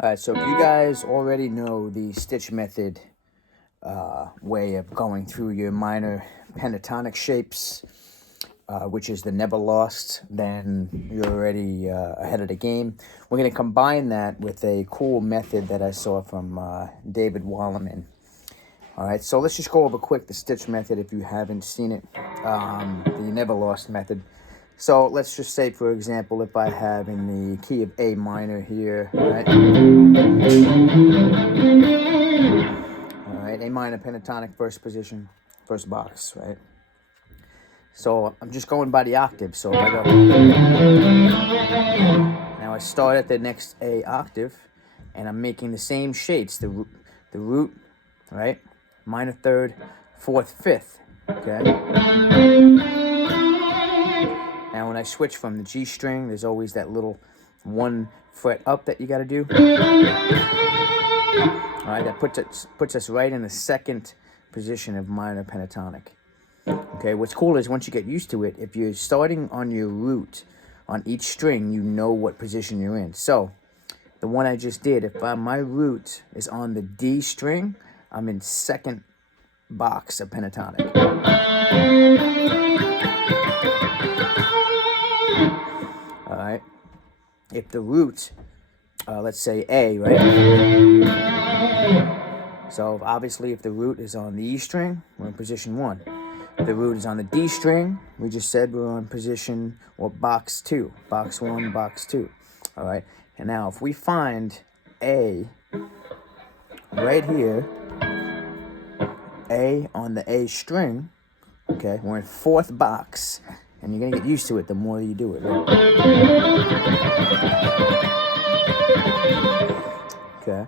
All right, so if you guys already know the stitch method way of going through your minor pentatonic shapes, which is the Neverlost, then you're already ahead of the game. We're going to combine that with a cool method that I saw from David Walliman. All right, so let's just go over quick the stitch method if you haven't seen it, the Neverlost method. So let's just say, for example, if I have in the key of A minor here, right? All right, A minor pentatonic, first position, first box, right? So I'm just going by the octave. So if I go, now I start at the next A octave, and I'm making the same shades, the root, right? Minor third, fourth, fifth, okay? Now when I switch from the G string, there's always that little 1 fret up that you got to do. All right, that puts us right in the second position of minor pentatonic. Okay, what's cool is once you get used to it, if you're starting on your root on each string, you know what position you're in. So the one I just did, if my root is on the D string, I'm in second box of pentatonic. All right, if the root, let's say A, right? So obviously if the root is on the E string, we're in position 1. If the root is on the D string, we just said we're on position, or box 2. Box 1, box 2. All right, and now if we find A right here, A on the A string, okay, we're in fourth box, and you're gonna get used to it the more you do it, right? Okay,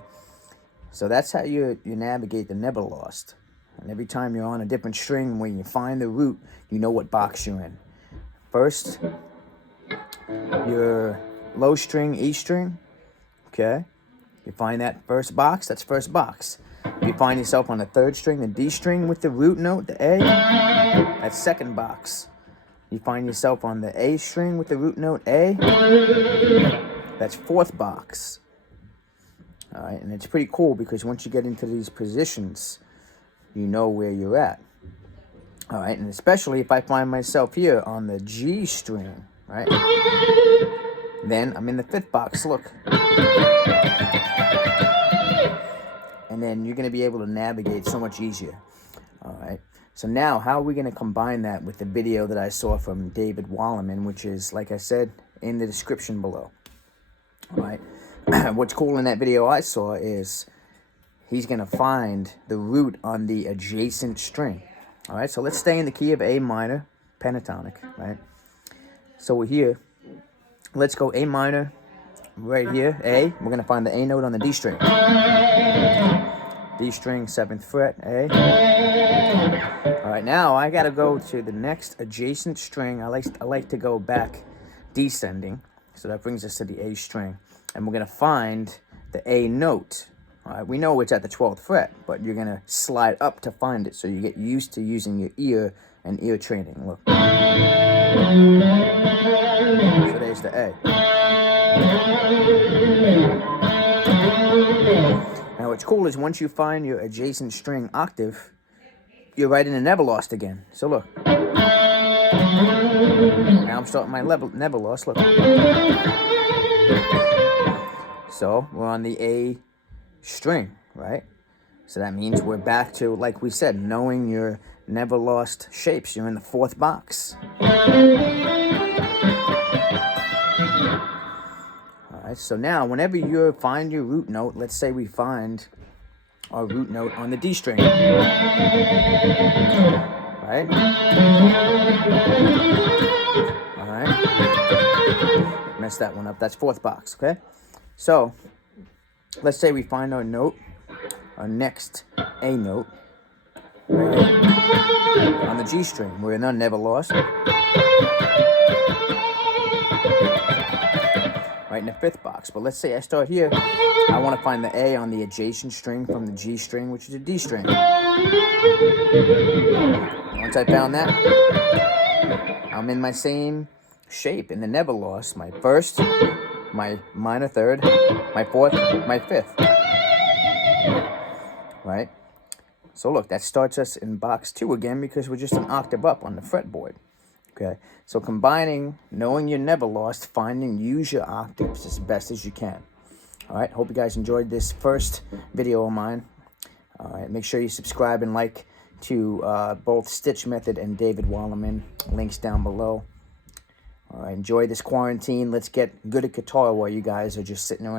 so that's how you navigate the Neverlost. And every time you're on a different string, when you find the root, you know what box you're in. First, your low string, E string, okay? You find that first box, that's first box. If you find yourself on the third string, the D string with the root note, the A, that's second box. You find yourself on the A string with the root note A, that's fourth box. All right, and it's pretty cool because once you get into these positions, you know where you're at. All right, and especially if I find myself here on the G string, right? Then I'm in the fifth box, look. And then you're gonna be able to navigate so much easier. All right, so now how are we gonna combine that with the video that I saw from David Walliman, which is, like I said, in the description below. All right, what's cool in that video I saw is he's going to find the root on the adjacent string. All right, so let's stay in the key of A minor, pentatonic, right? So we're here. Let's go A minor, right here, A. We're going to find the A note on the D string. D string, 7th fret, A. All right, now I got to go to the next adjacent string. I like to go back descending. So that brings us to the A string. And we're going to find the A note. All right, we know it's at the 12th fret, but you're going to slide up to find it so you get used to using your ear and ear training. Look. So there's the A. Now what's cool is once you find your adjacent string octave, you're right in the Neverlost again. So look. Now I'm starting my Neverlost, look. So we're on the A string, right? So that means we're back to, like we said, knowing your Neverlost shapes. You're in the fourth box. All right, so now whenever you find your root note, let's say we find our root note on the D string, right? All right, messed that one up. That's fourth box, okay? So let's say we find our note, our next A note, right on the G string. We're in our Neverlost. Right in the fifth box. But let's say I start here. I want to find the A on the adjacent string from the G string, which is a D string. Once I found that, I'm in my same shape in the Neverlost. My first my minor third, my fourth, my fifth, right? So look, that starts us in box 2 again because we're just an octave up on the fretboard. Okay, so combining, knowing you're never lost, use your octaves as best as you can. All right, hope you guys enjoyed this first video of mine. All right, make sure you subscribe and like to both Stitch Method and David Wallerman. Links down below. All right, enjoy this quarantine. Let's get good at guitar while you guys are just sitting around.